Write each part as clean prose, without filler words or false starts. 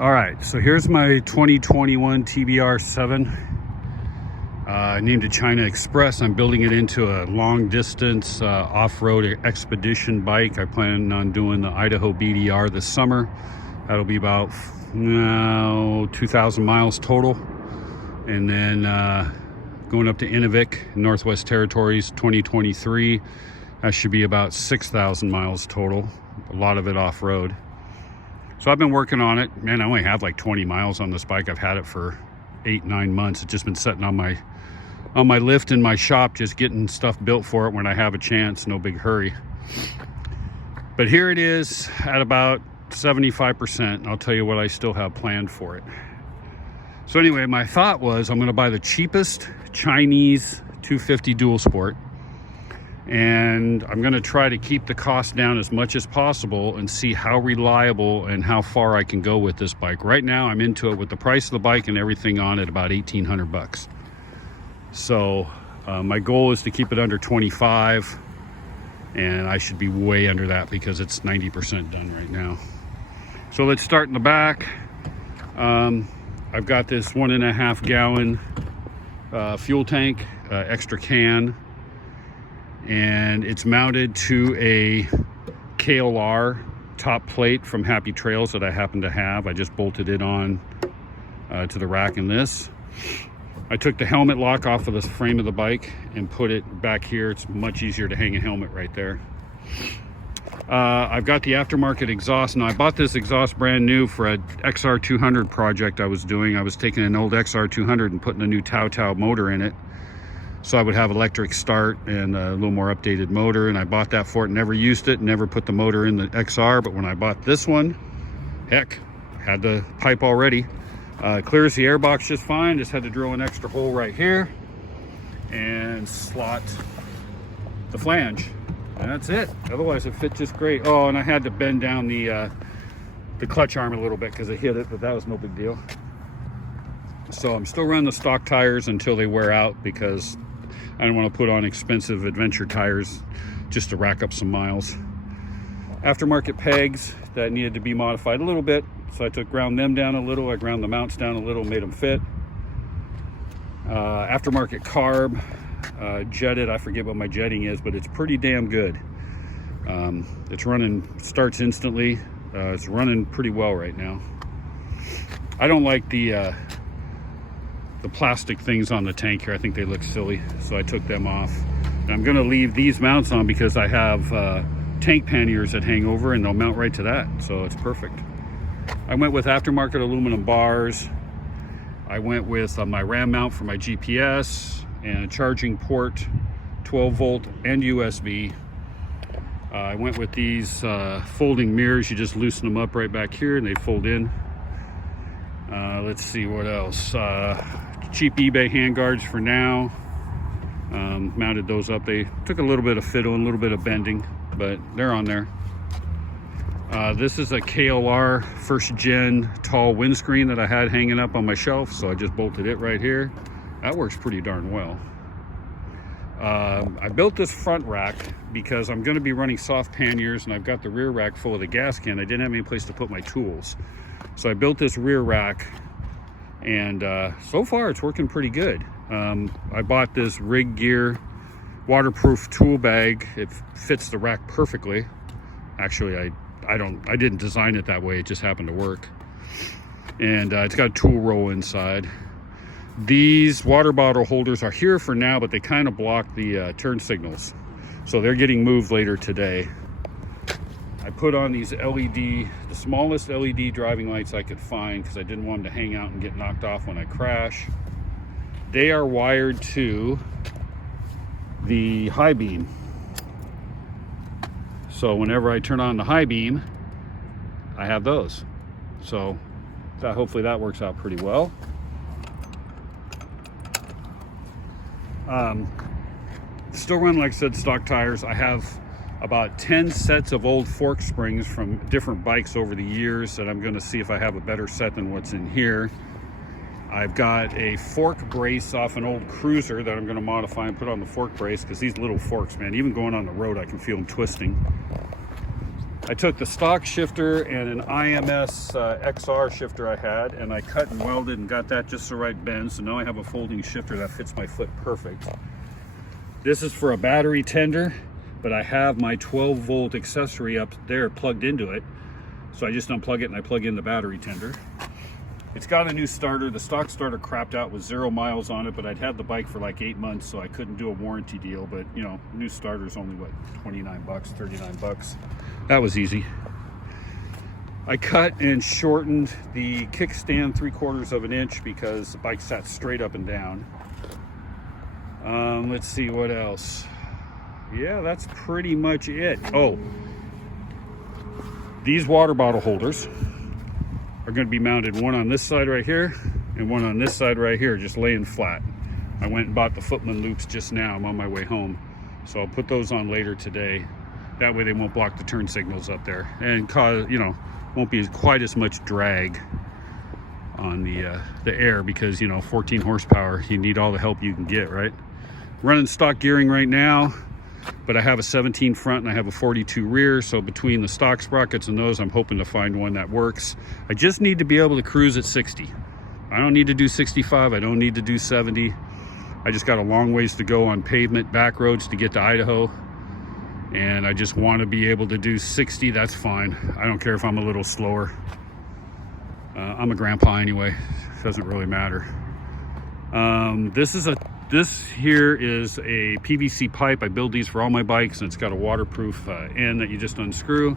All right, so here's my 2021 TBR7. I named it China Express. I'm building it into a long distance off-road expedition bike. I plan on doing the Idaho BDR this summer. That'll be about 2,000 miles total. And then going up to Inuvik, Northwest Territories, 2023. That should be about 6,000 miles total. A lot of it off-road. So I've been working on it. Man, I only have like 20 miles on this bike. I've had it for 8-9 months. It's just been sitting on my lift in my shop, just getting stuff built for it when I have a chance. No big hurry. But here it is at about 75%. I'll tell you what I still have planned for it. So anyway, my thought was I'm going to buy the cheapest Chinese 250 dual sport. And I'm going to try to keep the cost down as much as possible and see how reliable and how far I can go with this bike. Right now, I'm into it with the price of the bike and everything on it, about 1,800 bucks. So my goal is to keep it under 25, and I should be way under that because it's 90% done right now. So let's start in the back. I've got this 1.5 gallon fuel tank, extra can. And it's mounted to a KLR top plate from Happy Trails that I happen to have. I just bolted it on to the rack in this. I took the helmet lock off of the frame of the bike and put it back here. It's much easier to hang a helmet right there. I've got the aftermarket exhaust. Now I bought this exhaust brand new for a XR200 project I was doing. I was taking an old XR200 and putting a new Tao motor in it. So I would have electric start and a little more updated motor, and I bought that for it, never used it, never put the motor in the XR, but when I bought this one, heck, had the pipe already. Clears the airbox just fine, just had to drill an extra hole right here and slot the flange, and that's it. Otherwise it fit just great. Oh, and I had to bend down the clutch arm a little bit because it hit it, but that was no big deal. So I'm still running the stock tires until they wear out because I don't want to put on expensive adventure tires just to rack up some miles. Aftermarket pegs that needed to be modified a little bit, so I ground them down a little. I ground the mounts down a little, made them fit. Aftermarket carb, jetted. I forget what my jetting is, but it's pretty damn good. It's running, starts instantly. It's running pretty well right now. I don't like the plastic things on the tank here. I think they look silly, so I took them off. And I'm going to leave these mounts on because I have tank panniers that hang over and they'll mount right to that, so it's perfect. I went with aftermarket aluminum bars. I went with my RAM mount for my GPS and a charging port, 12 volt and USB. I went with these folding mirrors. You just loosen them up right back here and they fold in. Let's see what else. Cheap eBay handguards for now. Mounted those up. They took a little bit of fiddling, a little bit of bending, but they're on there. This is a KLR first gen tall windscreen that I had hanging up on my shelf, so I just bolted it right here. That works pretty darn well. I built this front rack because I'm going to be running soft panniers, and I've got the rear rack full of the gas can. I didn't have any place to put my tools, so I built this rear rack, and so far it's working pretty good. I bought this Rig Gear waterproof tool bag. It fits the rack perfectly. Actually, I didn't design it that way, it just happened to work. And it's got a tool roll inside. These water bottle holders are here for now, but they kind of block the turn signals, so they're getting moved later today. I put on these LED, the smallest LED driving lights I could find because I didn't want them to hang out and get knocked off when I crash. They are wired to the high beam. So whenever I turn on the high beam, I have those. So hopefully that works out pretty well. Still run, like I said, stock tires. I have about 10 sets of old fork springs from different bikes over the years that I'm going to see if I have a better set than what's in here. I've got a fork brace off an old Cruiser that I'm going to modify and put on the fork brace, because these little forks, man, even going on the road I can feel them twisting. I took the stock shifter and an IMS XR shifter I had, and I cut and welded and got that just the right bend. So now I have a folding shifter that fits my foot perfect. This is for a battery tender, but I have my 12-volt accessory up there plugged into it. So I just unplug it and I plug in the battery tender. It's got a new starter. The stock starter crapped out with 0 miles on it, but I'd had the bike for like 8 months, so I couldn't do a warranty deal. But you know, new starter's only what, 29 bucks, 39 bucks. That was easy. I cut and shortened the kickstand 3/4 of an inch because the bike sat straight up and down. Let's see what else. Yeah, that's pretty much it. Oh, these water bottle holders are going to be mounted, one on this side right here and one on this side right here, just laying flat. I went and bought the footman loops just now. I'm on my way home, so I'll put those on later today. That way they won't block the turn signals up there and cause, you know, won't be quite as much drag on the air, because, you know, 14 horsepower, you need all the help you can get, right? Running stock gearing right now, but I have a 17 front and I have a 42 rear, so between the stock sprockets and those, I'm hoping to find one that works. I just need to be able to cruise at 60. I don't need to do 65, I don't need to do 70. I just got a long ways to go on pavement back roads to get to Idaho, and I just want to be able to do 60. That's fine. I don't care if I'm a little slower. I'm a grandpa anyway, it doesn't really matter. This here is a PVC pipe. I build these for all my bikes, and it's got a waterproof end that you just unscrew.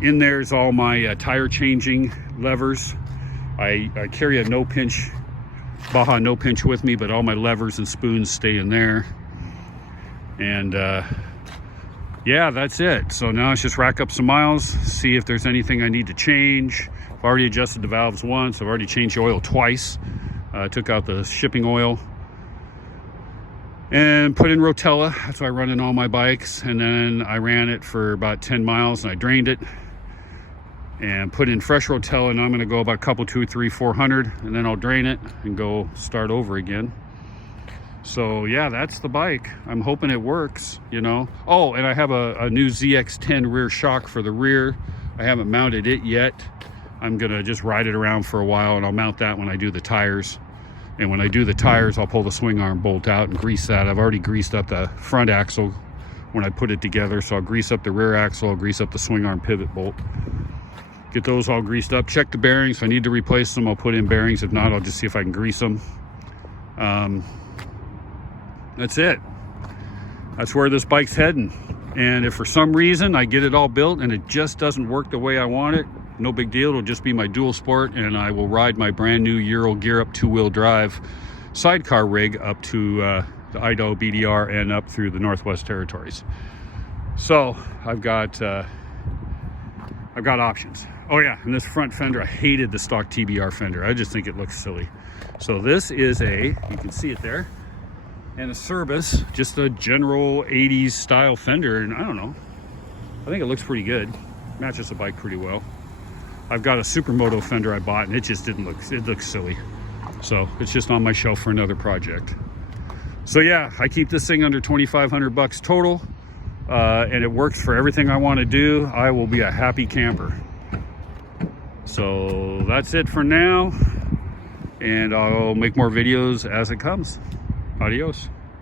In there is all my tire changing levers. I carry a no-pinch, Baja no-pinch with me, but all my levers and spoons stay in there. And yeah, that's it. So now it's just rack up some miles, see if there's anything I need to change. I've already adjusted the valves once. I've already changed the oil twice. Took out the shipping oil and put in Rotella. That's what I run in all my bikes. And then I ran it for about 10 miles and I drained it and put in fresh Rotella, and I'm going to go about a couple, 200, 300, 400, and then I'll drain it and go start over again. So yeah, that's the bike. I'm hoping it works, you know. Oh, and I have a new ZX10 rear shock for the rear. I haven't mounted it yet. I'm gonna just ride it around for a while, and I'll mount that when I do the tires. And when I do the tires, I'll pull the swing arm bolt out and grease that. I've already greased up the front axle when I put it together, so I'll grease up the rear axle, I'll grease up the swing arm pivot bolt. Get those all greased up. Check the bearings. If I need to replace them, I'll put in bearings. If not, I'll just see if I can grease them. That's it. That's where this bike's heading. And if for some reason I get it all built and it just doesn't work the way I want it, no big deal. It'll just be my dual sport, and I will ride my brand new Euro gear up 2-wheel drive sidecar rig up to the Idaho BDR and up through the Northwest Territories. So I've got options. Oh yeah, and this front fender, I hated the stock TBR fender. I just think it looks silly. So this is you can see it there, and a Service, just a general 80s style fender, and I don't know, I think it looks pretty good. Matches the bike pretty well. I've got a Supermoto fender I bought, and it just didn't look, it looks silly. So it's just on my shelf for another project. So yeah, I keep this thing under 2,500 bucks total, and it works for everything I want to do. I will be a happy camper. So that's it for now, and I'll make more videos as it comes. Adios.